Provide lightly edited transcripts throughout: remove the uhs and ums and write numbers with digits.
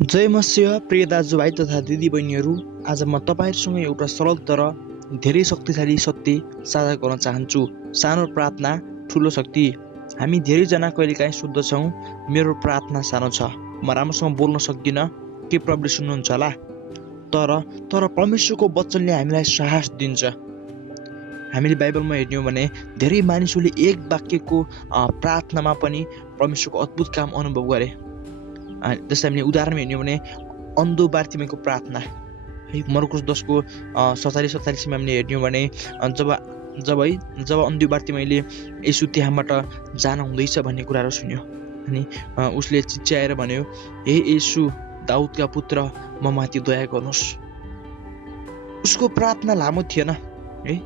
जय मत्स्य प्रिय दाजुभाइ तथा दिदीबहिनीहरू, आज म तपाईँहरूसँग एउटा सरल तर धेरै शक्तिशाली सत्य साझा गर्न चाहन्छु। सानो प्रार्थना ठुलो शक्ति। हामी धेरैजना कहिलेकाहीँ सोध्दछौँ, मेरो प्रार्थना सानो छ, म राम्रोसँग बोल्न सक्दिनँ, के प्रभुले सुन्नुहुन्छ होला? तर परमेश्वरको वचनले हामीलाई साहस दिन्छ। हामीले बाइबलमा हेर्यौँ भने धेरै मानिसहरूले एक वाक्यको प्रार्थनामा पनि परमेश्वरको अद्भुत काम अनुभव गरे। जस्तै हामीले उदाहरण हेर्यौँ भने अन्धो बार्तिमेको प्रार्थना है, मर्कुस 10को 47-47 हामीले हेर्यौँ भने जब अन्धो बार्तिमेले यसु त्यहाँबाट जान हुँदैछ भन्ने कुराहरू सुन्यो अनि उसले चिच्याएर भन्यो, हे यसु दाउदका पुत्र म माथि दया गर्नुहोस्। उसको प्रार्थना लामो थिएन है।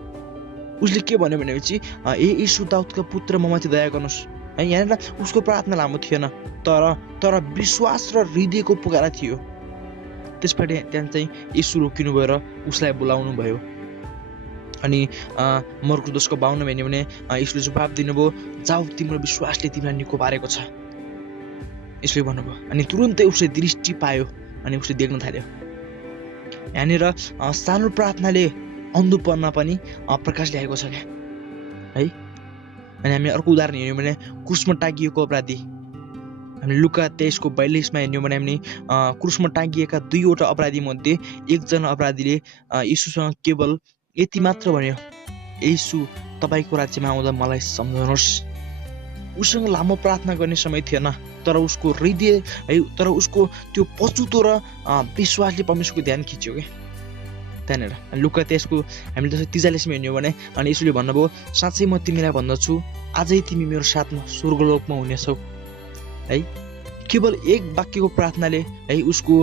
उसले के भन्यो भनेपछि हे यसु दाउदका पुत्र म माथि दया गर्नुहोस् है। यहाँनिर उसको प्रार्थना लामो थिएन, तर विश्वास र हृदयको पुकारा थियो। त्यसबाट त्यहाँ चाहिँ यसु रोकिनु भयो र उसलाई बोलाउनु भयो। अनि मर्कुस 10:52 हेर्ने भने यसुले जवाब दिनुभयो, जाऊ, तिम्रो विश्वासले तिमीलाई निको पारेको छ, यसले भन्नुभयो। अनि तुरुन्तै उसले दृष्टि पायो अनि उसले देख्न थाल्यो। यहाँनिर सानो प्रार्थनाले अन्धोपनमा पनि प्रकाश ल्याएको छ क्या है। अनि हामी अर्को उदाहरण हेर्यौँ भने क्रुसमा टाँगिएको अपराधी, हामी लुका 23:42 हेर्यौँ भने हामी क्रुसमा टाँगिएका 2वटा अपराधी मध्ये एकजना अपराधीले यीशुसँग केवल यति मात्र भन्यो, यीशु तपाईँको राज्यमा आउँदा मलाई सम्झाउनुहोस्। उसँग लामो प्रार्थना गर्ने समय थिएन, तर उसको हृदय है, तर उसको त्यो पछुतो र विश्वासले परमेश्वरको ध्यान खिच्यो क्या त्यहाँनिर। लुका 23को हामीले जस्तै 43 हेर्यौँ भने अनि यसुले भन्नुभयो, साँच्चै म तिमीलाई भन्दछु, आजै तिमी मेरो साथमा स्वर्गलोकमा हुनेछौ है। केवल एक वाक्यको प्रार्थनाले है उसको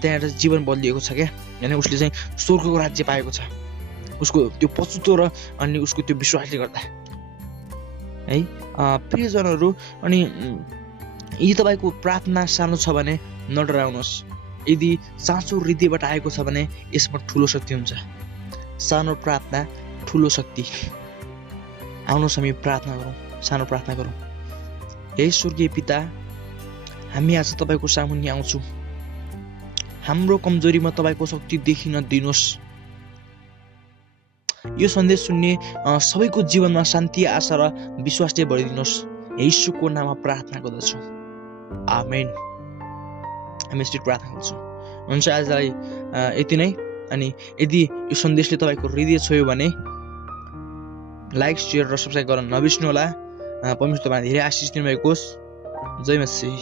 त्यहाँनिर जीवन बदलिएको छ क्या। यानी उसले चाहिँ स्वर्गको राज्य पाएको छ, उसको त्यो पछुतो र अनि उसको त्यो विश्वासले गर्दा है। प्रियजनहरू, अनि यदि तपाईँको प्रार्थना सानो छ भने नडराउनुहोस्। यदि साँचो हृदयबाट आएको छ भने यसमा ठुलो शक्ति हुन्छ। सानो प्रार्थना ठुलो शक्ति। आउनुहोस् हामी प्रार्थना गरौँ, सानो प्रार्थना गरौँ। हे स्वर्गीय पिता, हामी आज तपाईँको सामुन्ने आउँछौँ। हाम्रो कमजोरीमा तपाईँको शक्ति देखिन दिनुहोस्। यो सन्देश सुन्ने सबैको जीवनमा शान्ति, आशा र विश्वासले भरिदिनुहोस्। येशूको नाममा प्रार्थना गर्दछौँ, आमेन। हामी यसरी प्रार्थना गर्छौँ। हुन्छ, आजलाई यति नै। अनि यदि यो सन्देशले तपाईँको हृदय छोयो भने लाइक, सेयर र सब्सक्राइब गर्न नबिर्स्नु होला। परमेश्वर तपाईँलाई धेरै आशिष दिनुभएको होस्। जय मसीह।